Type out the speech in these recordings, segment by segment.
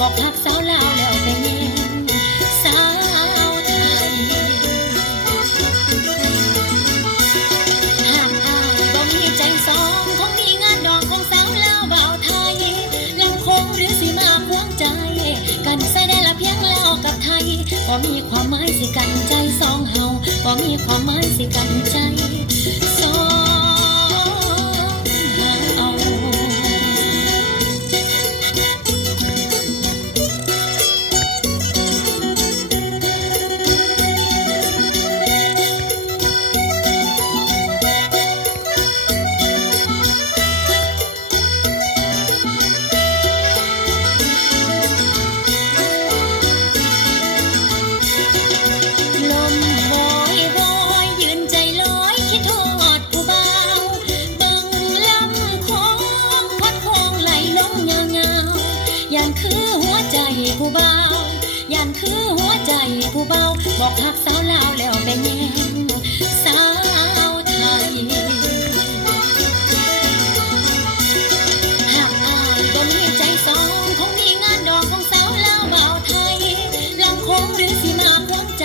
บอกหักสาวลาวแล้วไปแย่งสาวไทยหากอายบ่มีใจสองคงมีงานดอกของสาวลาวบ่าวไทยลำคงหรือสิมาควงใจกันใส่ได้ละเพียงลาวกับไทยบ่มีความหมายสิกันใจสองเฮาบ่มีความหมายสิกันใจสองเฮา ลมโอยโอยยืนใจลอยคิดทอดผู้บ่าวเบิ่งลำคองพัดโคงไหลลงยาวๆย่านคือหัวใจผู้บ่าวย่านคือหัวใจผู้เบาบอกหักสาวลาวแล้วไปแย่งสาวไทยหากอายบ่มีใจสองคงมีงานดอกของสาวลาวบ่าวไทยลำคงหรือสิมาควงใจ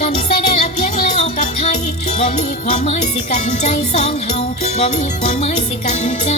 กันใส่ได้ละเพียงลาวกับไทยบ่มีความหมายสิกันใจสองเฮาบ่มีความหมายสิกันใจ